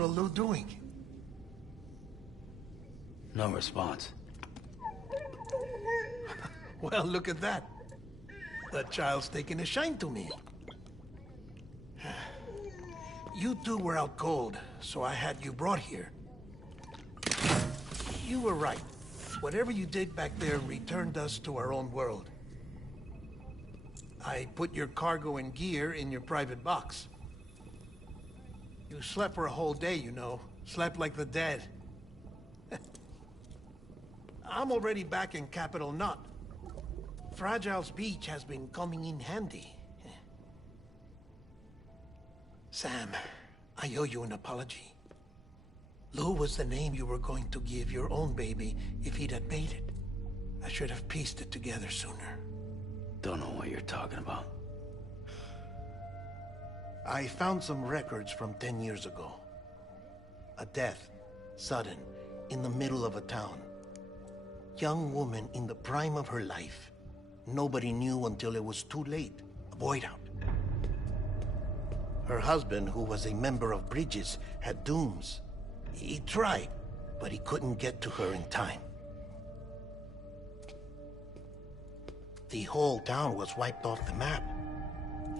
little Lou doing? No response. Well, look at that. The child's taking a shine to me. You two were out cold, so I had you brought here. You were right. Whatever you did back there returned us to our own world. I put your cargo and gear in your private box. You slept for a whole day, you know. Slept like the dead. I'm already back in Capital Knot. Fragile's beach has been coming in handy. Sam, I owe you an apology. Lou was the name you were going to give your own baby if he'd had made it. I should have pieced it together sooner. Don't know what you're talking about. I found some records from 10 years ago. A death, sudden, in the middle of a town. Young woman in the prime of her life. Nobody knew until it was too late. A void out. Her husband, who was a member of Bridges, had dooms. He tried, but he couldn't get to her in time. The whole town was wiped off the map,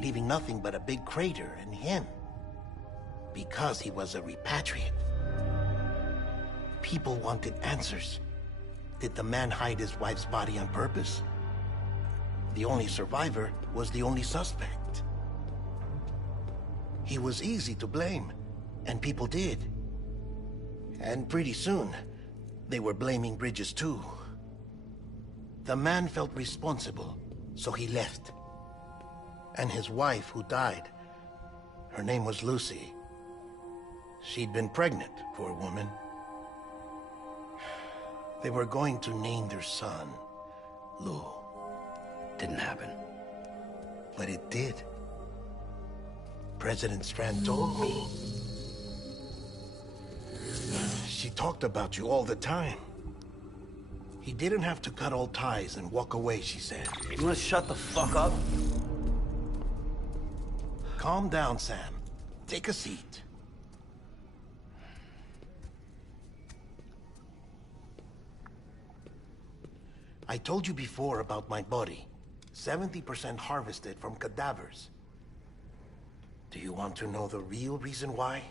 leaving nothing but a big crater and him. Because he was a repatriate. People wanted answers. Did the man hide his wife's body on purpose? The only survivor was the only suspect. He was easy to blame, and people did. And pretty soon, they were blaming Bridges too. The man felt responsible, so he left. And his wife, who died, her name was Lucy. She'd been pregnant, poor woman. They were going to name their son Lou. Didn't happen. But it did. President Strand told me. She talked about you all the time. He didn't have to cut all ties and walk away, she said. You wanna shut the fuck up? Calm down, Sam. Take a seat. I told you before about my body. 70% harvested from cadavers. Do you want to know the real reason why?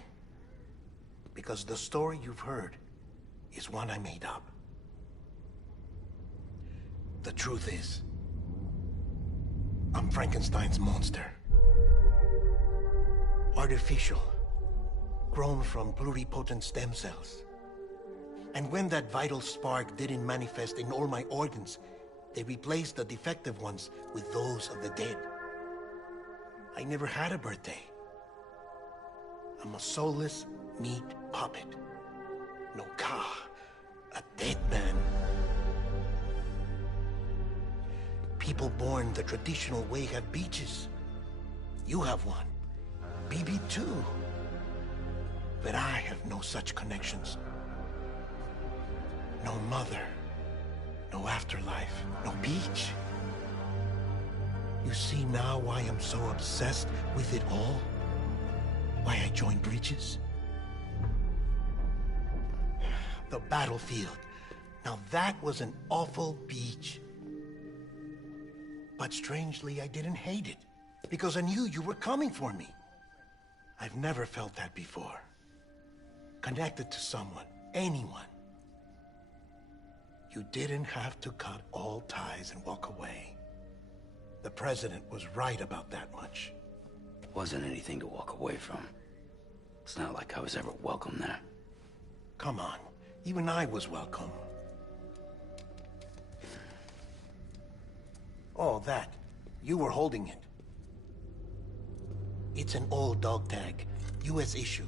Because the story you've heard is one I made up. The truth is, I'm Frankenstein's monster. Artificial, grown from pluripotent stem cells. And when that vital spark didn't manifest in all my organs, they replaced the defective ones with those of the dead. I never had a birthday. I'm a soulless meat puppet. No ka, a dead man. People born the traditional way have beaches. You have one. BB too. But I have no such connections. No mother. No afterlife. No beach. You see now why I'm so obsessed with it all? Why I joined Bridges? The battlefield. Now that was an awful beach. But strangely, I didn't hate it. Because I knew you were coming for me. I've never felt that before. Connected to someone, anyone. You didn't have to cut all ties and walk away. The president was right about that much. Wasn't anything to walk away from. It's not like I was ever welcome there. Come on, even I was welcome. Oh, that. You were holding it. It's an old dog tag, US issue.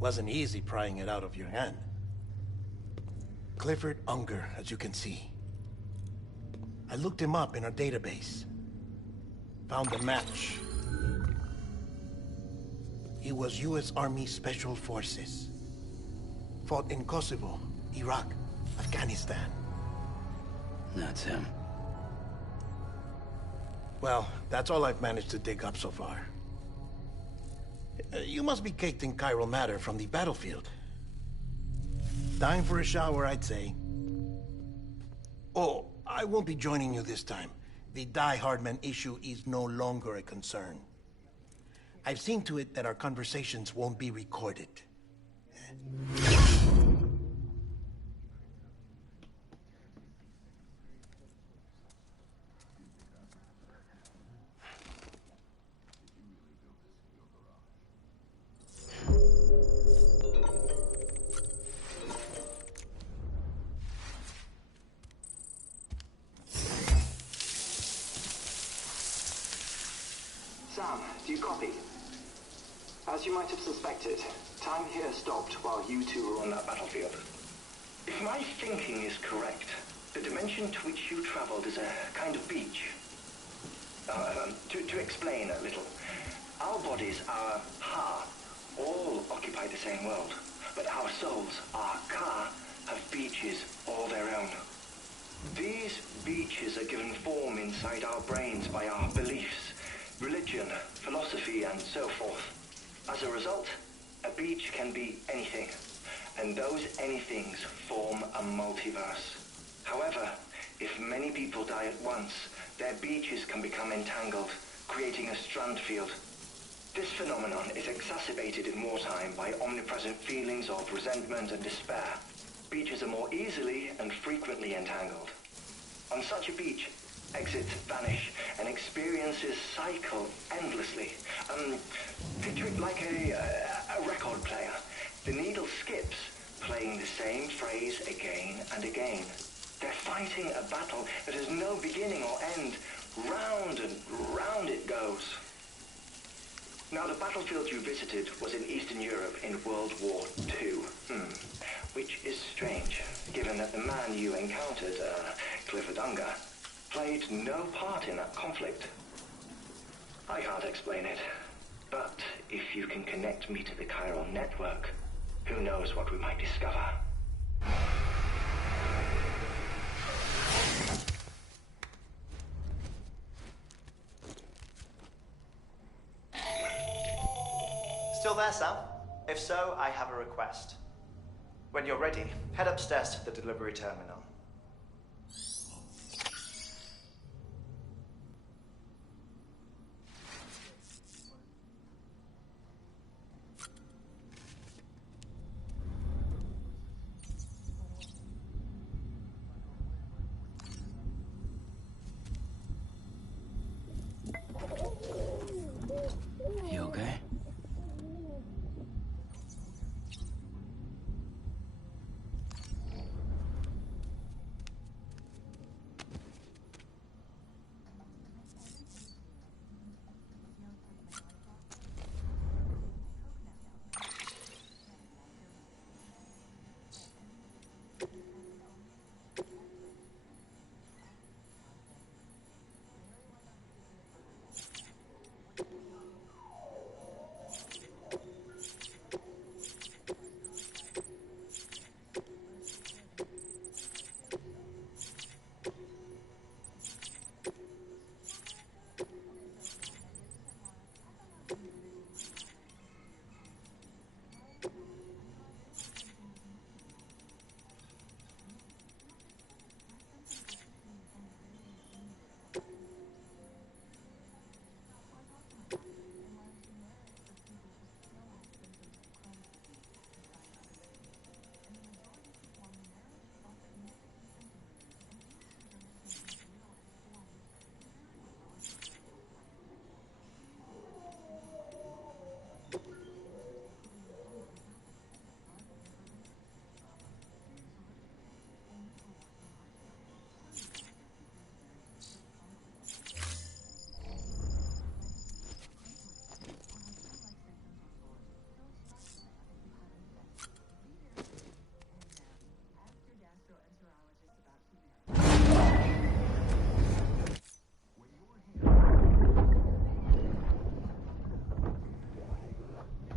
Wasn't easy prying it out of your hand. Clifford Unger, as you can see. I looked him up in our database. Found a match. He was US Army Special Forces. Fought in Kosovo, Iraq, Afghanistan. That's him. Well, that's all I've managed to dig up so far. You must be caked in chiral matter from the battlefield. Time for a shower, I'd say. Oh, I won't be joining you this time. The Die Hardman issue is no longer a concern. I've seen to it that our conversations won't be recorded. Sam, do you copy? As you might have suspected, time here stopped while you two were on that battlefield. If my thinking is correct, the dimension to which you traveled is a kind of beach. To explain a little, our bodies, our ha, all occupy the same world, but our souls, our ka, have beaches all their own. These beaches are given form inside our brains by our beliefs, religion, philosophy, and so forth. As a result, a beach can be anything, and those anythings form a multiverse. However, if many people die at once, their beaches can become entangled, creating a strand field. This phenomenon is exacerbated in wartime by omnipresent feelings of resentment and despair. Beaches are more easily and frequently entangled. On such a beach, exits vanish and experiences cycle endlessly. Picture it like a record player. The needle skips, playing the same phrase again and again. They're fighting a battle that has no beginning or end. Round and round it goes. Now, the battlefield you visited was in Eastern Europe in World War II. Which is strange, given that the man you encountered, Clifford, played no part in that conflict. I can't explain it, but if you can connect me to the chiral network, who knows what we might discover. Still there, Sam? If so, I have a request. When you're ready, head upstairs to the delivery terminal. You okay?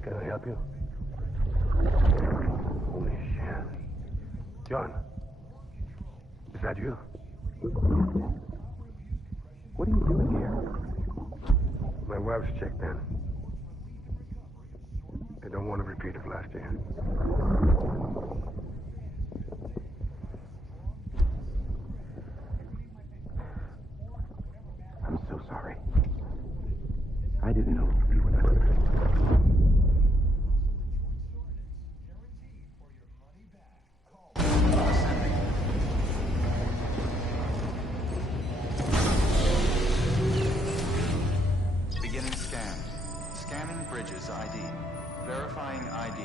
Can I help you? Holy shit. John, is that you? What are you doing here? My wife's checked in. They don't want to repeat of last year. I'm so sorry. I didn't know we were that. Beginning scan. Scanning bridges ID. Verifying ID.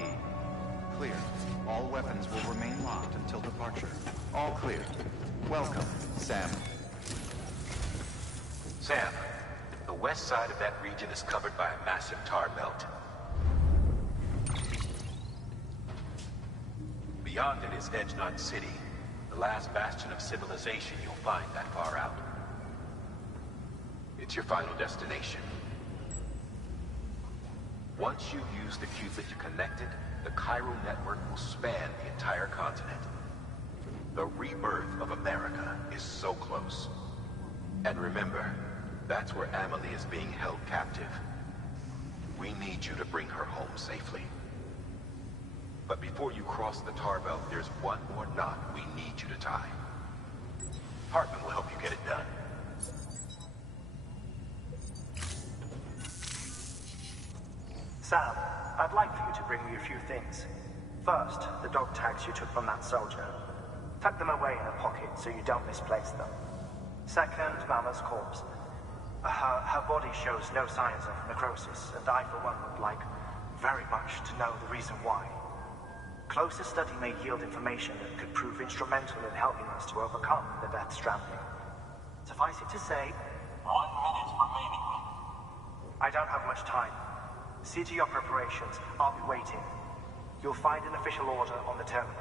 Clear. All weapons will remain locked until departure. All clear. Welcome, Sam. Sam, the west side of that region is covered by a massive tar belt. Beyond it is Edge Knot City, the last bastion of civilization you'll find that far out. It's your final destination. Once you use the qubit you connected, the chiral network will span the entire continent. The rebirth of America is so close. And remember, that's where Amelie is being held captive. We need you to bring her home safely. But before you cross the tar belt, there's one more knot we need you to tie. Hartman will help you get it done. Sam, I'd like for you to bring me a few things. First, the dog tags you took from that soldier. Tuck them away in a pocket so you don't misplace them. Second, Mama's corpse. Her body shows no signs of necrosis, and I, for one, would like very much to know the reason why. Closer study may yield information that could prove instrumental in helping us to overcome the Death Stranding. Suffice it to say, 1 minute remaining. I don't have much time. See to your preparations. I'll be waiting. You'll find an official order on the terminal.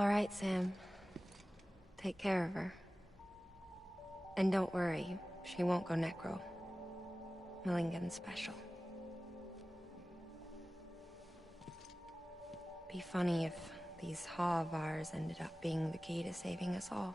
All right, Sam. Take care of her. And don't worry, she won't go necro. Millington's special. Be funny if these Ha of ours ended up being the key to saving us all.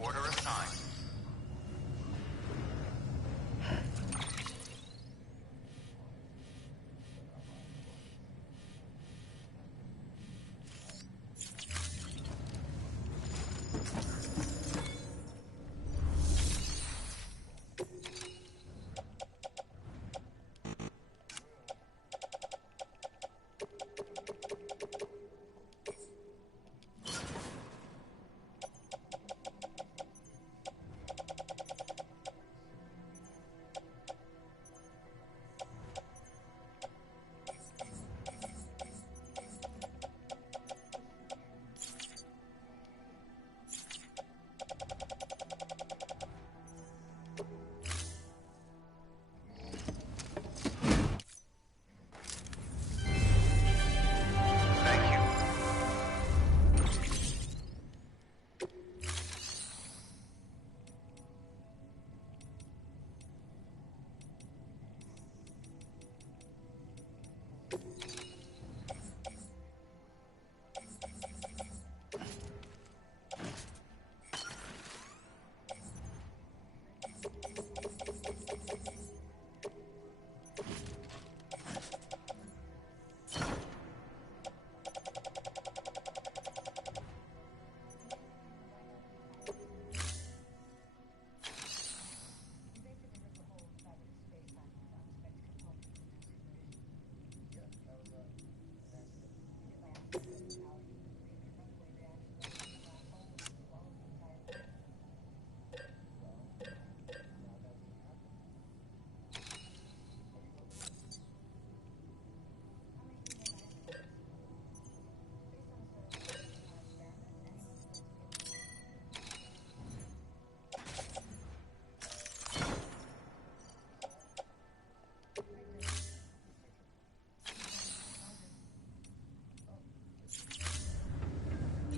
Order assigned.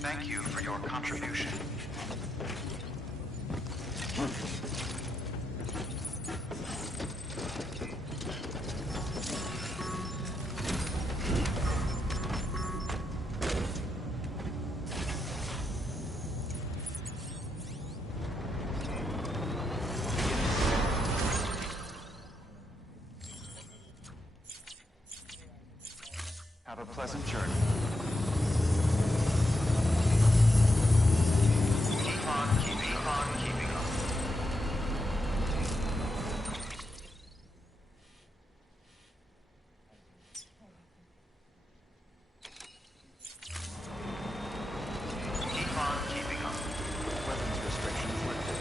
Thank you for your contribution. Have a pleasant journey. Keep on keeping on. Keep on keeping on. Weapons restrictions lifted.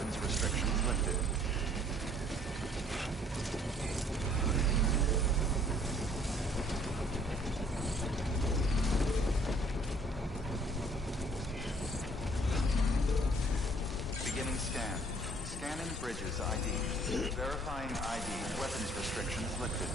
Weapons restrictions lifted. Beginning scan. Scanning bridges ID. Verifying ID. Weapons restrictions lifted.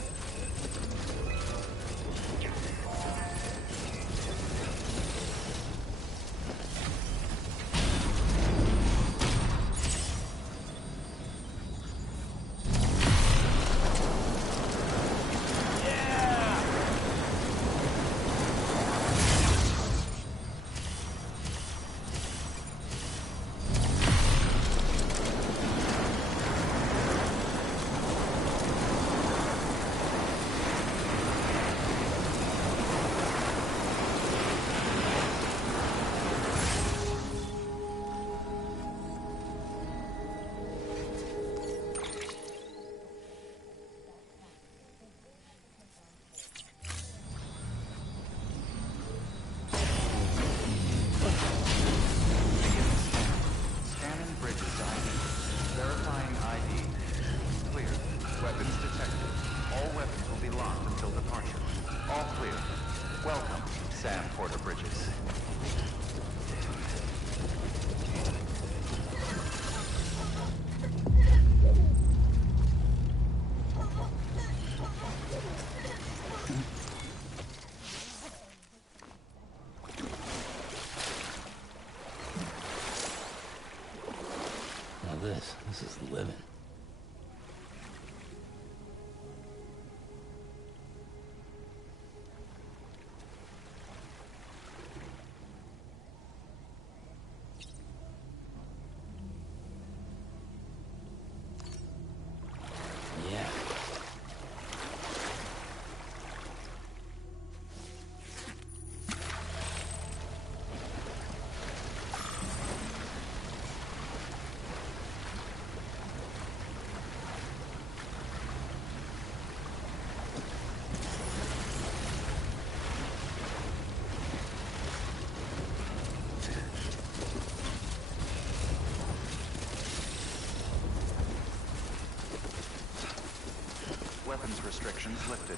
This is living. Yeah. Weapons restrictions lifted.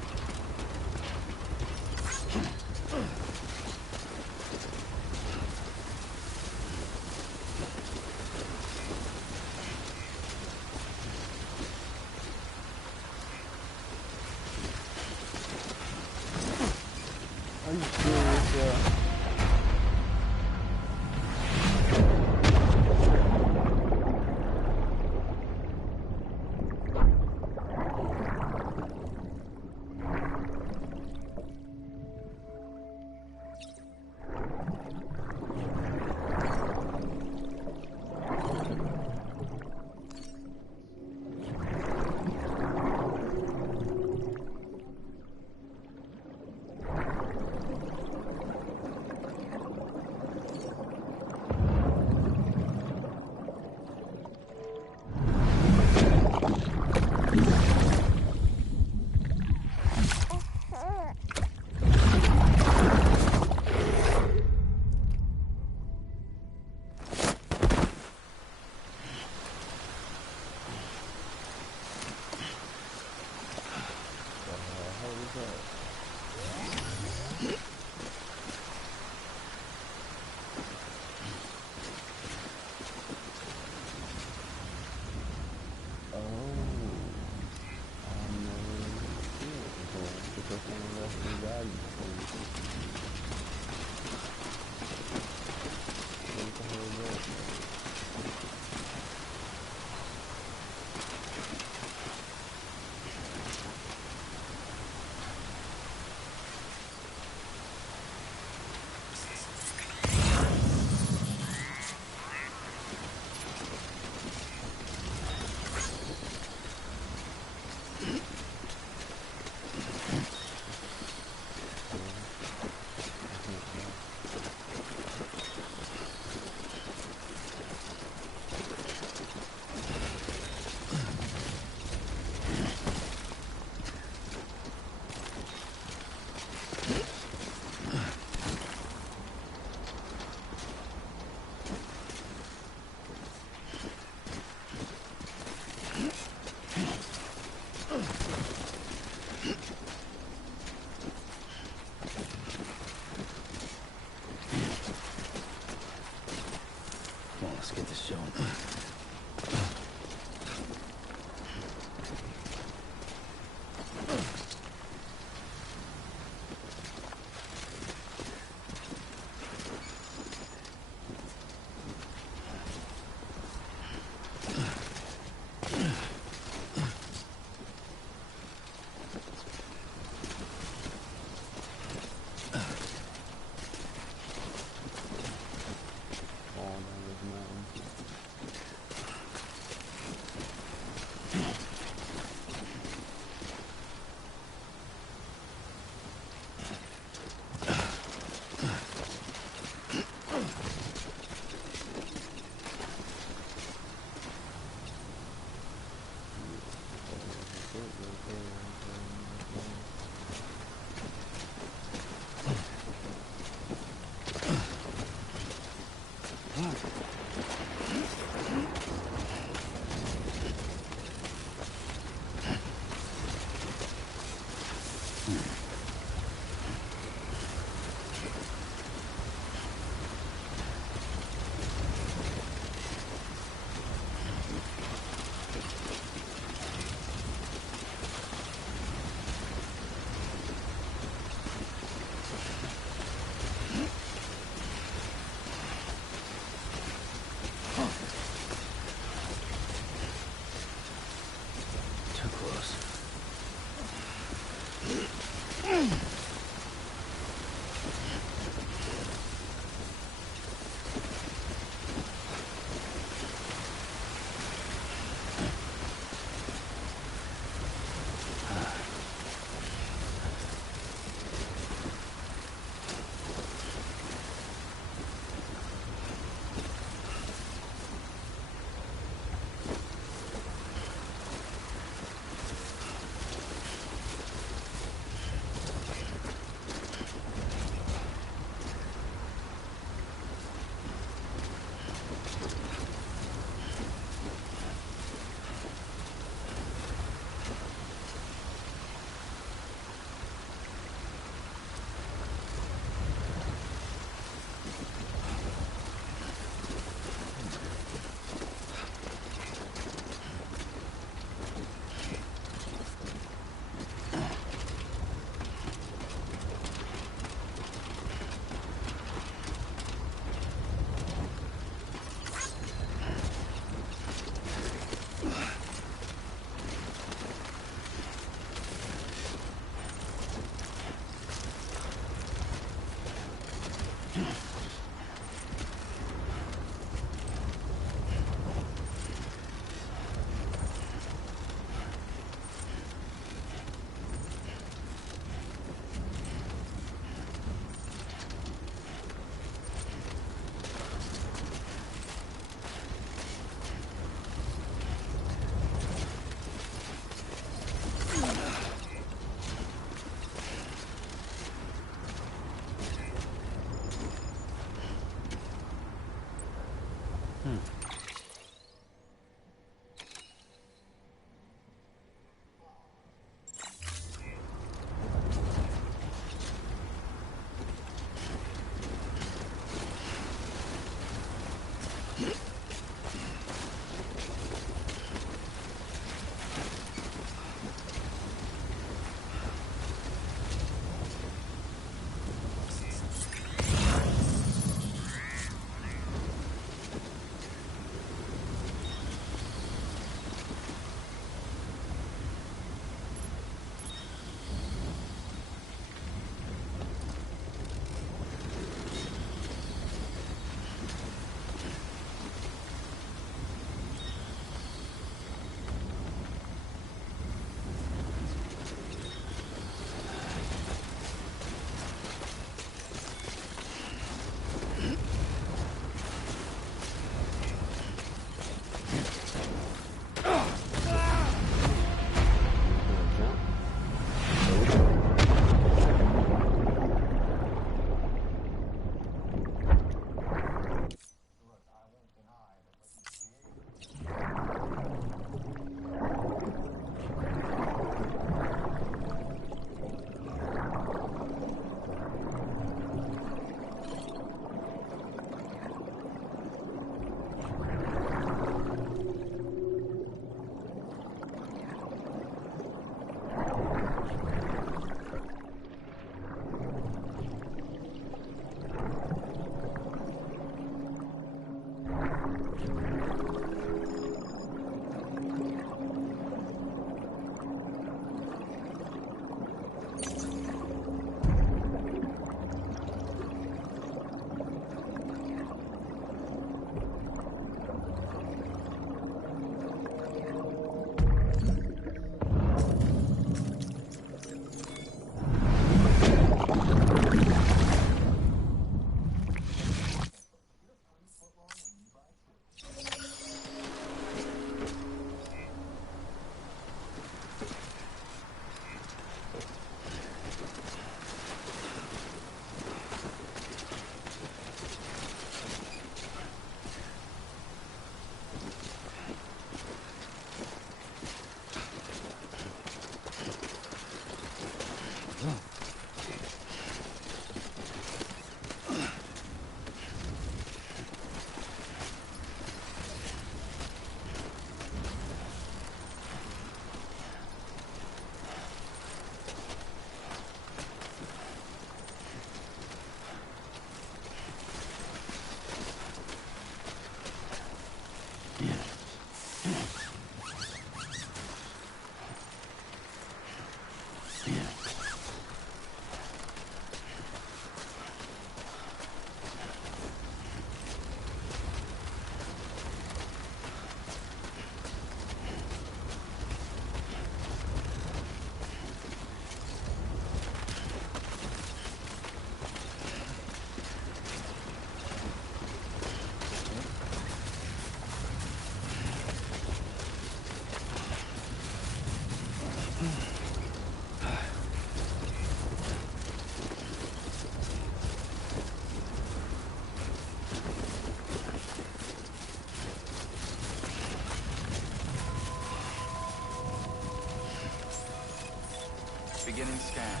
Beginning scan.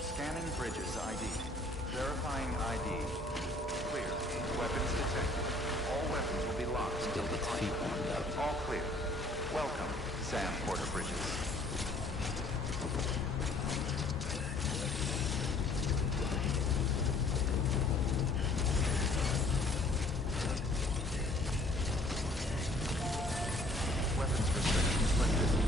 Scanning bridges ID. Verifying ID. Clear. Weapons detected. All weapons will be locked until Still get the feet warmed up. All clear. Welcome, Sam Porter Bridges. Weapons restrictions lifted.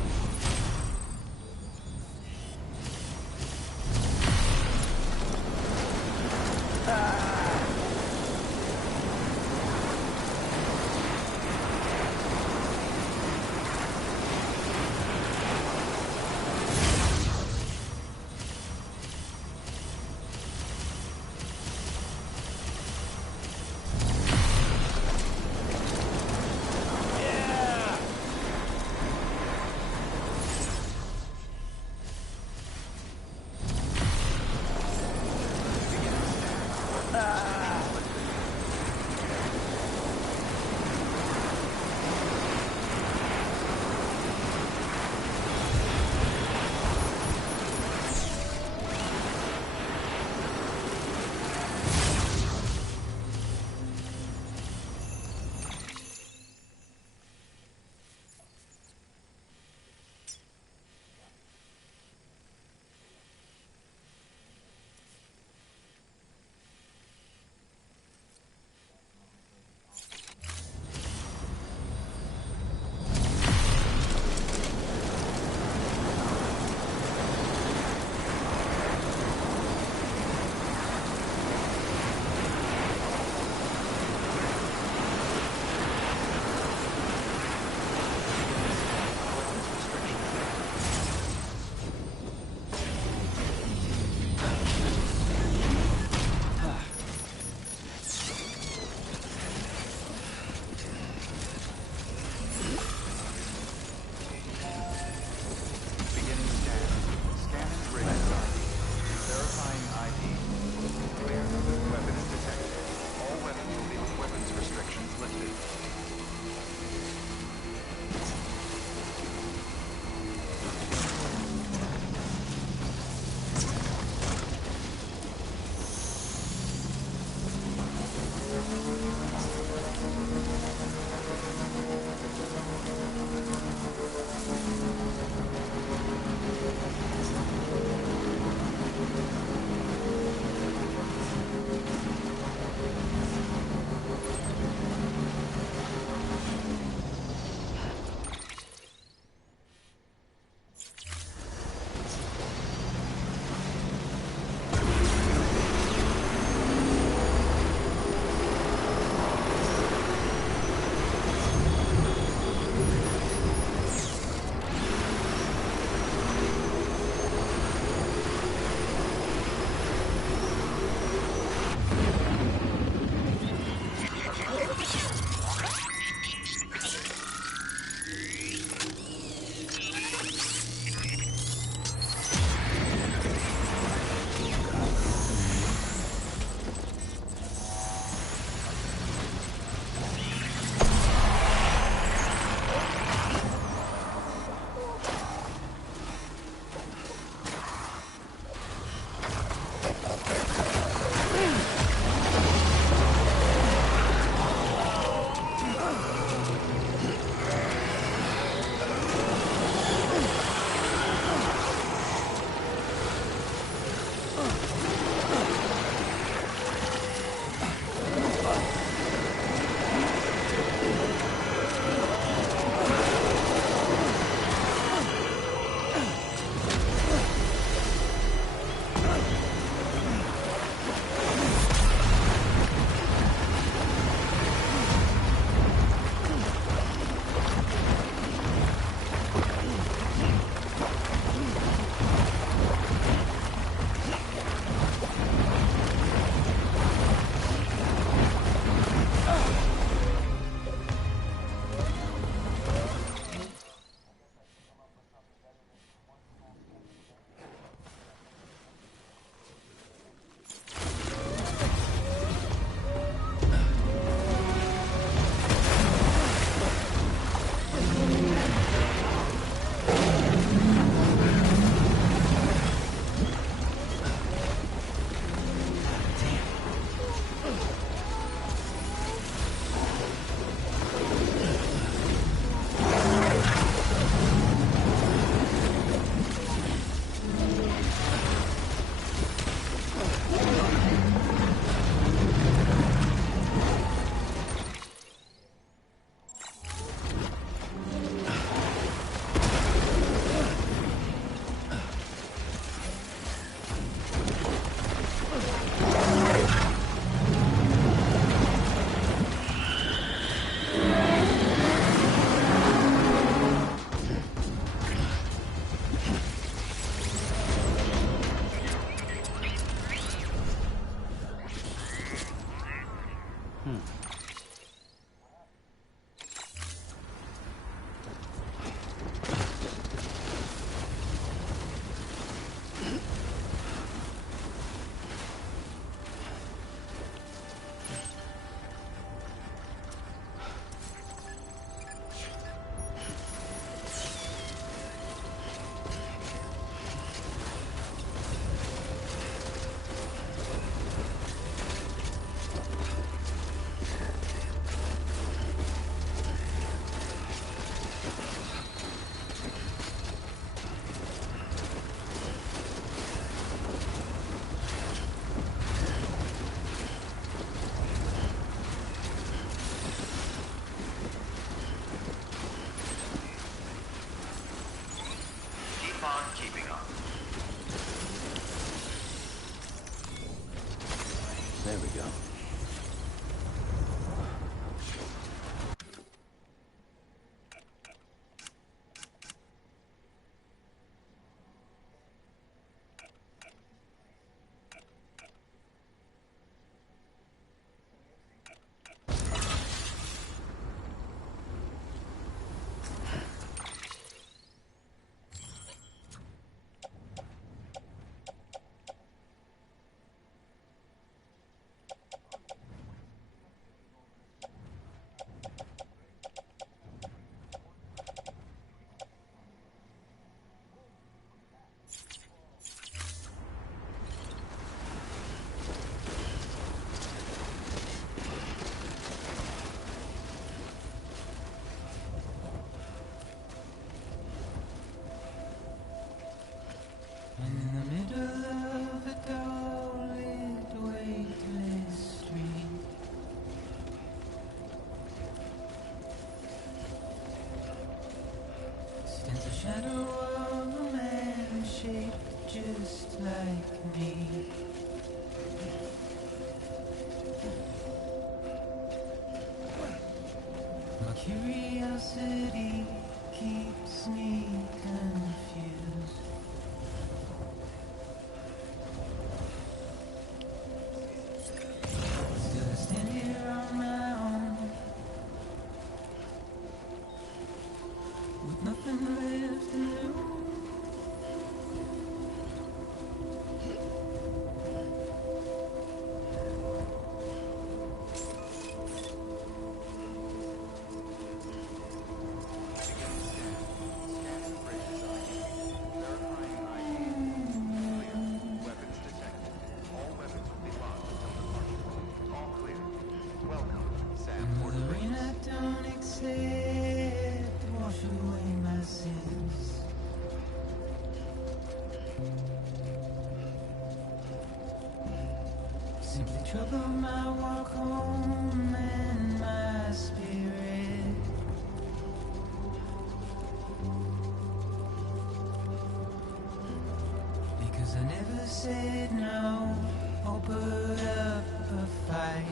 Curiosity keeps me confused. Still I stand here on my own, with nothing left to lose. Simply trouble my walk home and my spirit. Because I never said no or put up a fight.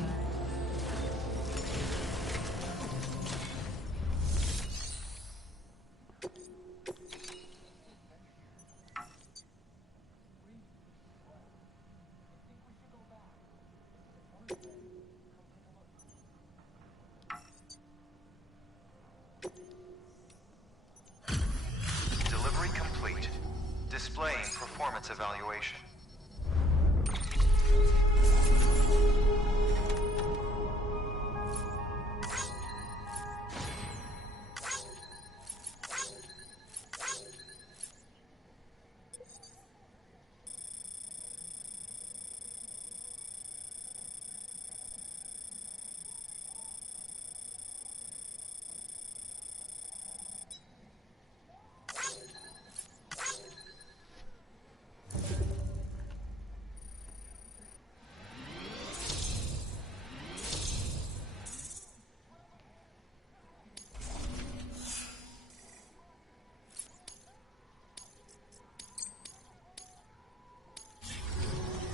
Delivery complete. Displaying performance evaluation.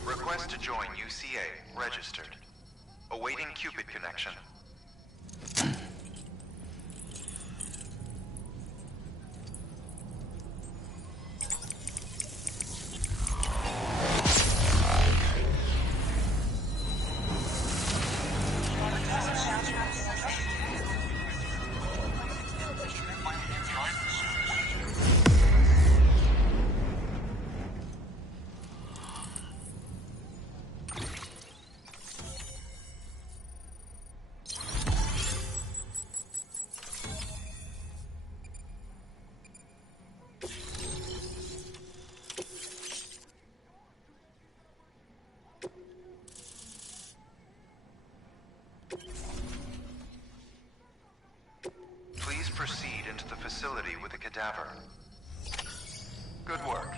Request to join UCA. Registered. Awaiting Cupid connection. Please proceed into the facility with the cadaver. Good work.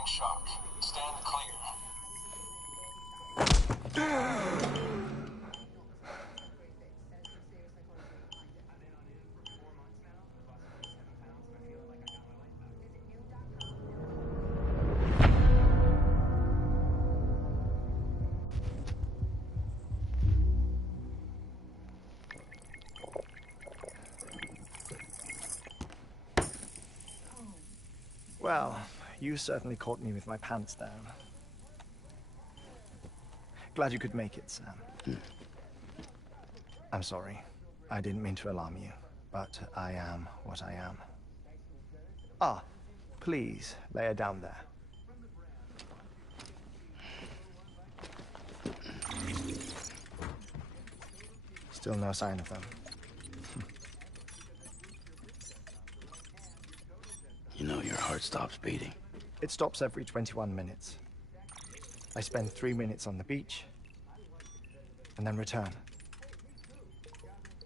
Reporting shock. Stand clear. Well, you certainly caught me with my pants down. Glad you could make it, Sam. I'm sorry. I didn't mean to alarm you, but I am what I am. Ah, please lay her down there. Still no sign of them. You know your heart stops beating. It stops every 21 minutes. I spend 3 minutes on the beach, and then return.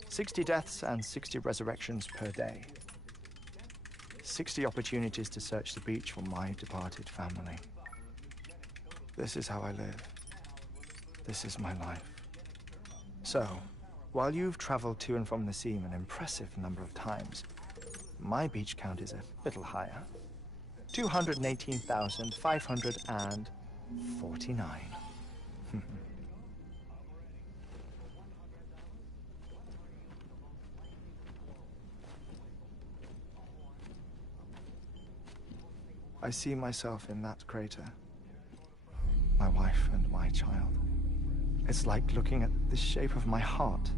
60 deaths and 60 resurrections per day. 60 opportunities to search the beach for my departed family. This is how I live. This is my life. So, while you've traveled to and from the scene an impressive number of times, my beach count is a little higher. 218,549. I see myself in that crater. My wife and my child. It's like looking at the shape of my heart.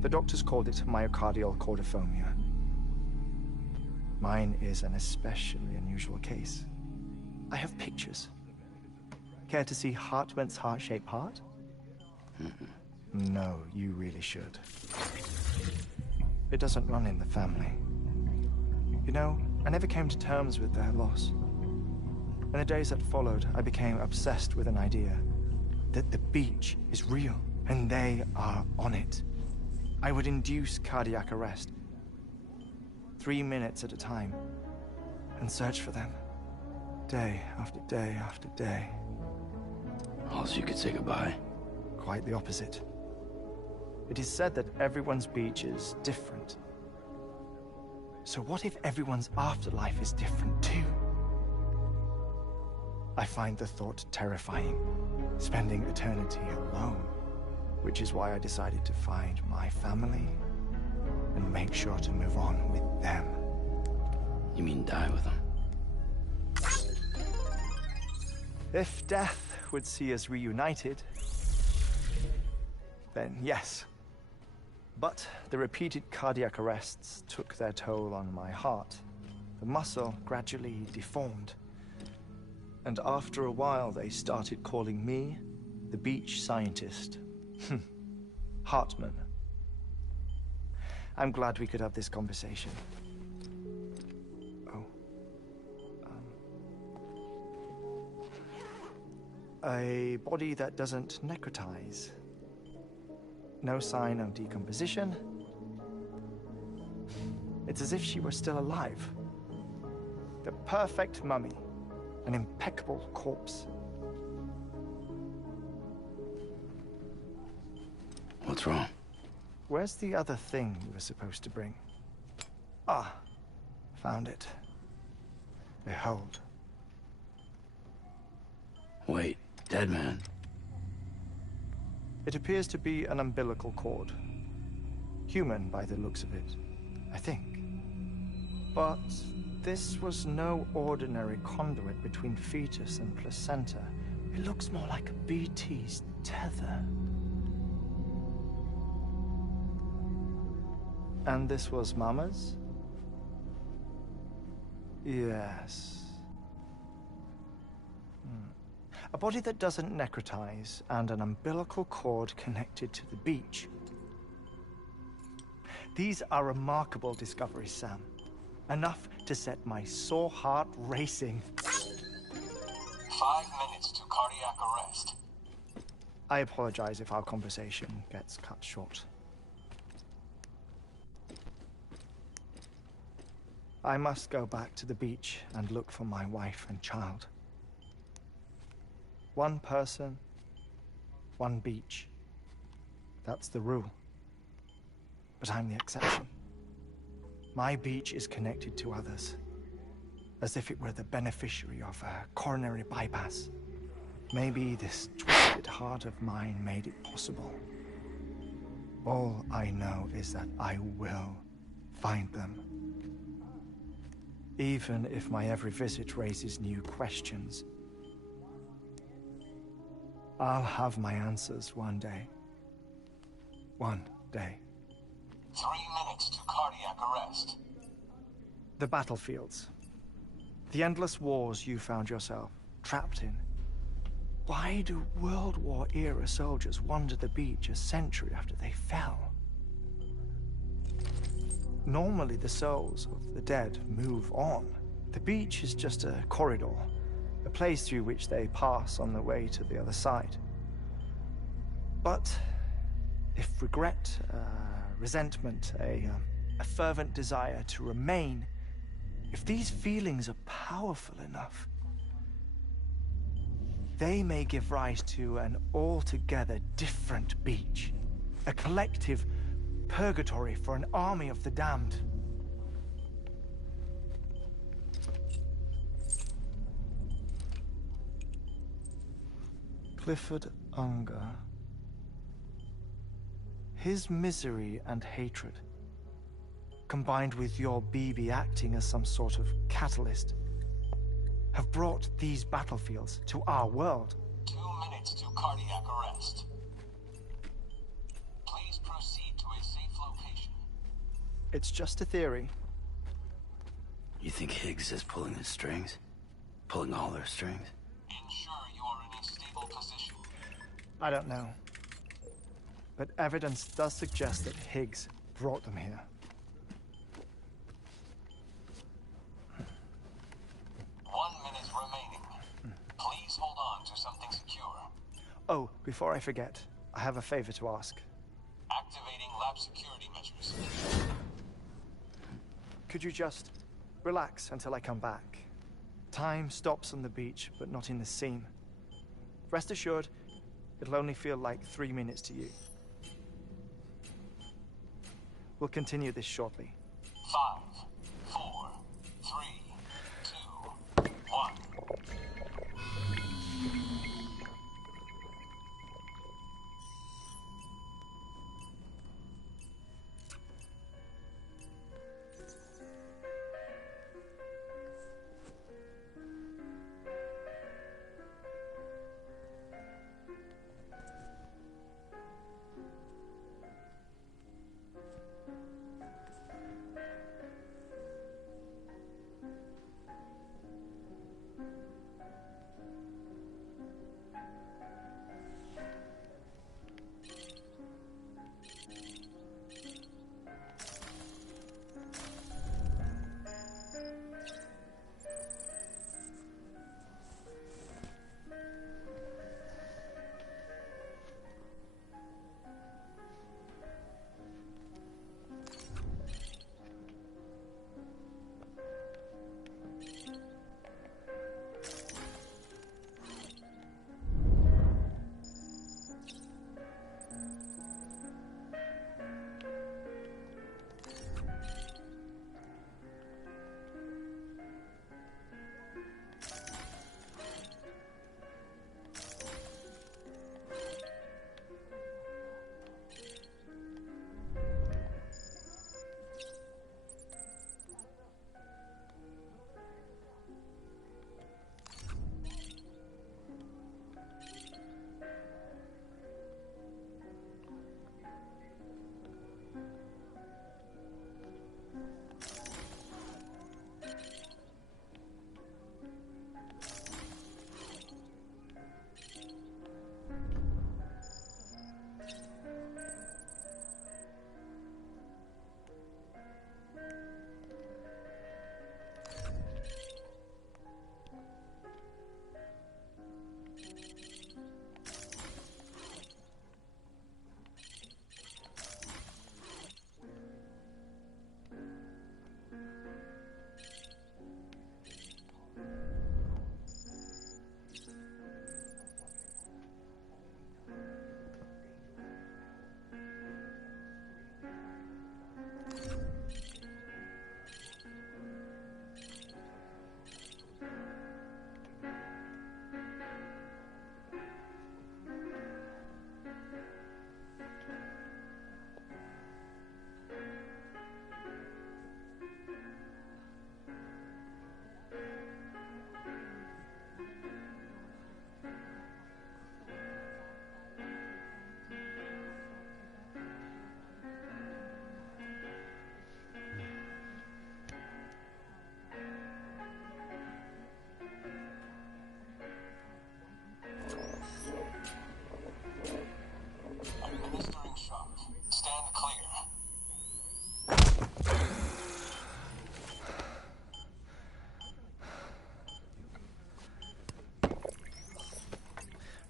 The doctors called it myocardial cordiformia. Mine is an especially unusual case. I have pictures. Care to see Hartman's heart-shaped heart? No, you really should. It doesn't run in the family. You know, I never came to terms with their loss. In the days that followed, I became obsessed with an idea that the beach is real, and they are on it. I would induce cardiac arrest, 3 minutes at a time, and search for them, day after day after day. Also, you could say goodbye. Quite the opposite. It is said that everyone's beach is different. So what if everyone's afterlife is different too? I find the thought terrifying, spending eternity alone, which is why I decided to find my family and make sure to move on with them. You mean die with them? If death would see us reunited, then yes. But the repeated cardiac arrests took their toll on my heart. The muscle gradually deformed. And after a while, they started calling me the beach scientist. Hartman. I'm glad we could have this conversation. Oh. A body that doesn't necrotize. No sign of decomposition. It's as if she were still alive. The perfect mummy. An impeccable corpse. What's wrong? Where's the other thing you were supposed to bring? Ah, found it. Behold. Wait, dead man. It appears to be an umbilical cord. Human by the looks of it, I think. But this was no ordinary conduit between fetus and placenta. It looks more like a BT's tether. And this was Mama's? Yes. A body that doesn't necrotize and an umbilical cord connected to the beach. These are remarkable discoveries, Sam. Enough to set my sore heart racing. 5 minutes to cardiac arrest. I apologize if our conversation gets cut short. I must go back to the beach and look for my wife and child. One person, one beach. That's the rule. But I'm the exception. My beach is connected to others, as if it were the beneficiary of a coronary bypass. Maybe this twisted heart of mine made it possible. All I know is that I will find them. Even if my every visit raises new questions. I'll have my answers one day. One day. 3 minutes to cardiac arrest. The battlefields. The endless wars you found yourself trapped in. Why do World War-era soldiers wander the beach a century after they fell? Normally the souls of the dead move on. The beach is just a corridor, a place through which they pass on the way to the other side. But if regret, resentment, a fervent desire to remain, if these feelings are powerful enough, they may give rise to an altogether different beach, a collective purgatory for an army of the damned. Clifford Unger. His misery and hatred, combined with your BB acting as some sort of catalyst, have brought these battlefields to our world. 2 minutes to cardiac arrest. Please proceed to a safe location. It's just a theory. You think Higgs is pulling the strings? Pulling all their strings? Ensure you are in a stable position. I don't know. But evidence does suggest that Higgs brought them here. 1 minute remaining. Please hold on to something secure. Oh, before I forget, I have a favor to ask. Activating lab security measures. Could you just relax until I come back? Time stops on the beach, but not in the scene. Rest assured, it'll only feel like 3 minutes to you. We'll continue this shortly. 5, 4, 3, 2, 1.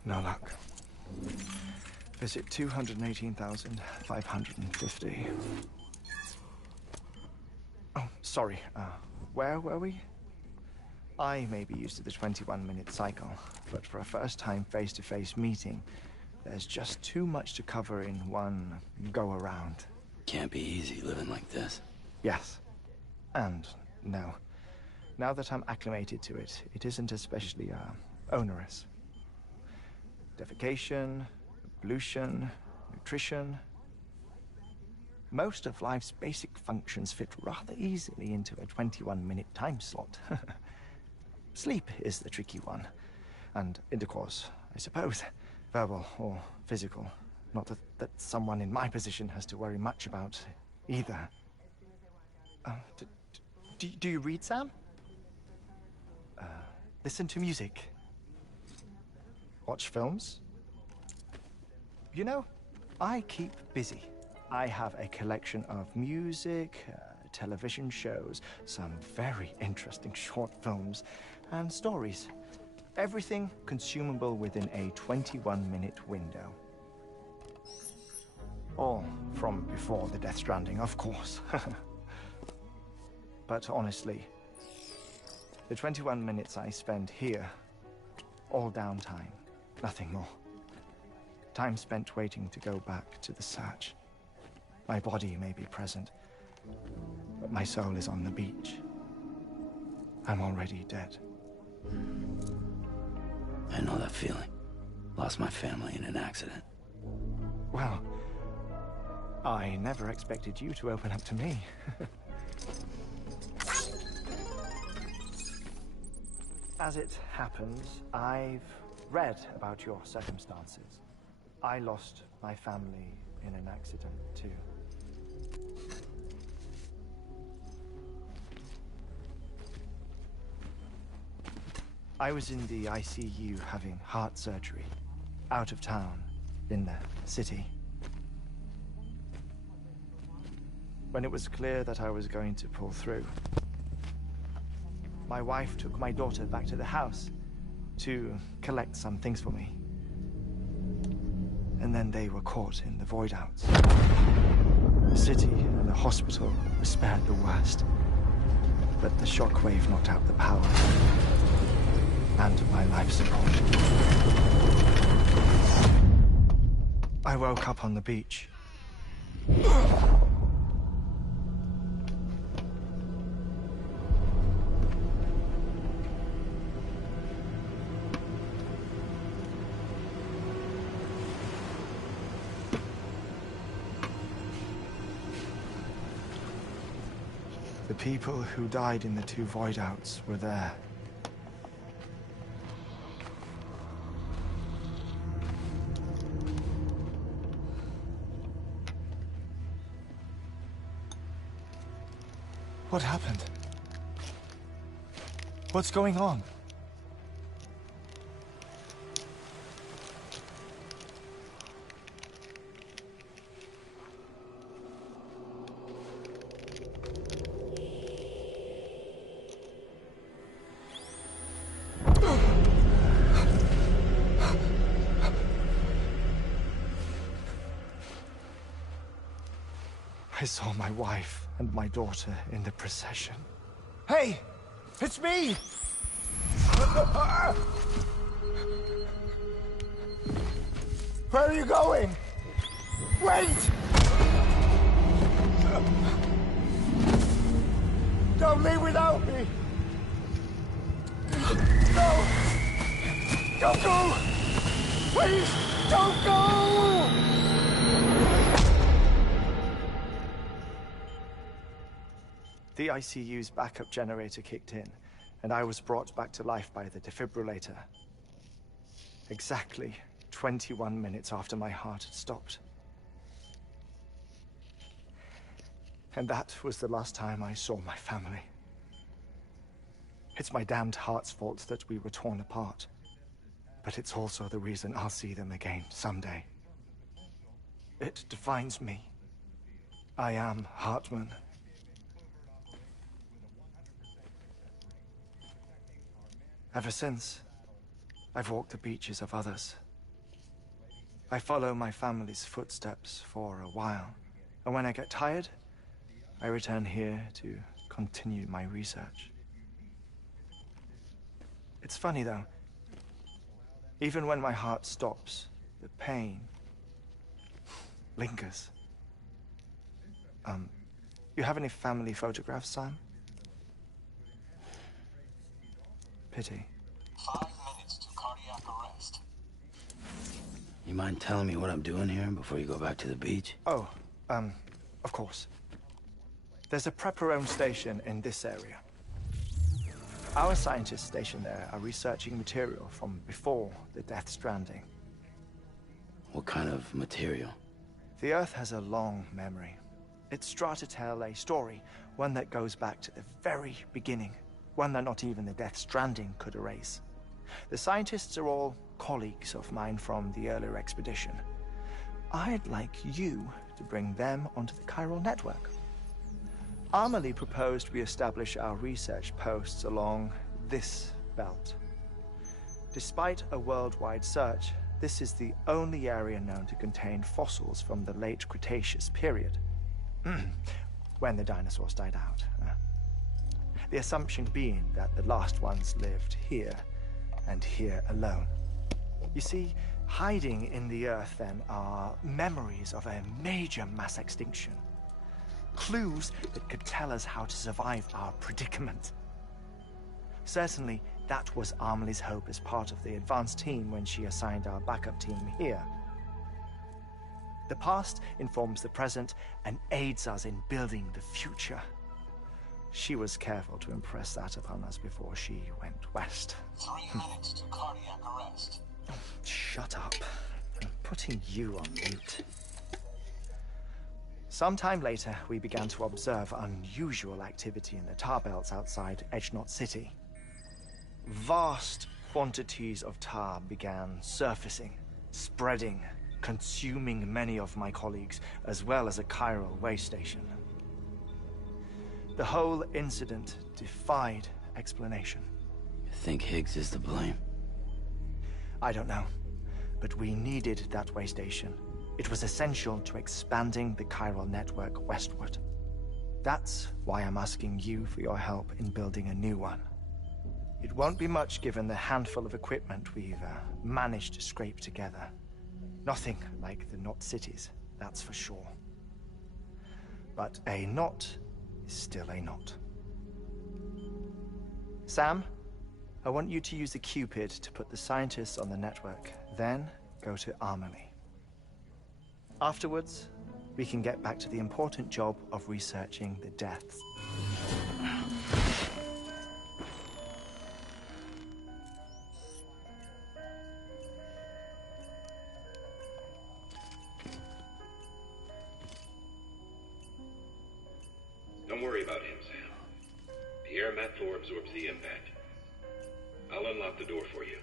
No luck. Visit 218,550. Oh, sorry. Where were we? I may be used to the 21-minute cycle, but for a first-time face-to-face meeting, there's just too much to cover in one go-around. Can't be easy living like this. Yes. And no. Now that I'm acclimated to it, it isn't especially, onerous. Defecation, pollution, nutrition. Most of life's basic functions fit rather easily into a 21-minute time slot. Sleep is the tricky one. And intercourse, I suppose. Verbal or physical. Not that someone in my position has to worry much about either. Do you read, Sam? Listen to music. Watch films. You know, I keep busy. I have a collection of music, television shows, some very interesting short films, and stories. Everything consumable within a 21-minute window. All from before the Death Stranding, of course. But honestly, the 21 minutes I spend here, all downtime, nothing more. Time spent waiting to go back to the search. My body may be present, but my soul is on the beach. I'm already dead. I know that feeling. Lost my family in an accident. Well, I never expected you to open up to me. As it happens, I've read about your circumstances. I lost my family in an accident, too. I was in the ICU having heart surgery, out of town, in the city. When it was clear that I was going to pull through, my wife took my daughter back to the house to collect some things for me. And then they were caught in the void-outs. The city and the hospital were spared the worst, but the shockwave knocked out the power and my life support. I woke up on the beach. The people who died in the two void-outs were there. What happened? What's going on? I saw my wife and my daughter in the procession. Hey! It's me! Where are you going? Wait! Don't leave without me! No! Don't go! Please, don't go! The ICU's backup generator kicked in, and I was brought back to life by the defibrillator. Exactly 21 minutes after my heart had stopped. And that was the last time I saw my family. It's my damned heart's fault that we were torn apart, but it's also the reason I'll see them again someday. It defines me. I am Hartman. Ever since, I've walked the beaches of others I follow my family's footsteps for a while, and when I get tired, I return here to continue my research. It's funny, though. Even when my heart stops, the pain lingers. You have any family photographs, Sam? Pity. 5 minutes to cardiac arrest. You mind telling me what I'm doing here before you go back to the beach? Oh, of course. There's a Prepperone station in this area. Our scientists stationed there are researching material from before the Death Stranding. What kind of material? The Earth has a long memory. It's trying to tell a story, one that goes back to the very beginning, one that not even the Death Stranding could erase. The scientists are all colleagues of mine from the earlier expedition. I'd like you to bring them onto the chiral network. Amelie proposed we establish our research posts along this belt. Despite a worldwide search, this is the only area known to contain fossils from the late Cretaceous period, when the dinosaurs died out. The assumption being that the last ones lived here, and here alone. You see, hiding in the Earth, then, are memories of a major mass extinction. Clues that could tell us how to survive our predicament. Certainly, that was Amelie's hope as part of the advanced team when she assigned our backup team here. The past informs the present and aids us in building the future. She was careful to impress that upon us before she went west. 3 minutes to cardiac arrest. Oh, shut up. I'm putting you on mute. Sometime later, we began to observe unusual activity in the tar belts outside Edgenot City. Vast quantities of tar began surfacing, spreading, consuming many of my colleagues, as well as a chiral way station. The whole incident defied explanation. You think Higgs is to blame? I don't know, but we needed that way station. It was essential to expanding the chiral network westward. That's why I'm asking you for your help in building a new one. It won't be much given the handful of equipment we've managed to scrape together. Nothing like the Knot cities, that's for sure. But a knot is still a knot. Sam, I want you to use the Cupid to put the scientists on the network, then go to Amelie. Afterwards, we can get back to the important job of researching the deaths. Don't worry about him, Sam. The air mat floor absorbs the impact. I'll unlock the door for you.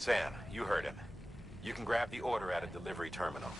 Sam, you heard him. You can grab the order at a delivery terminal.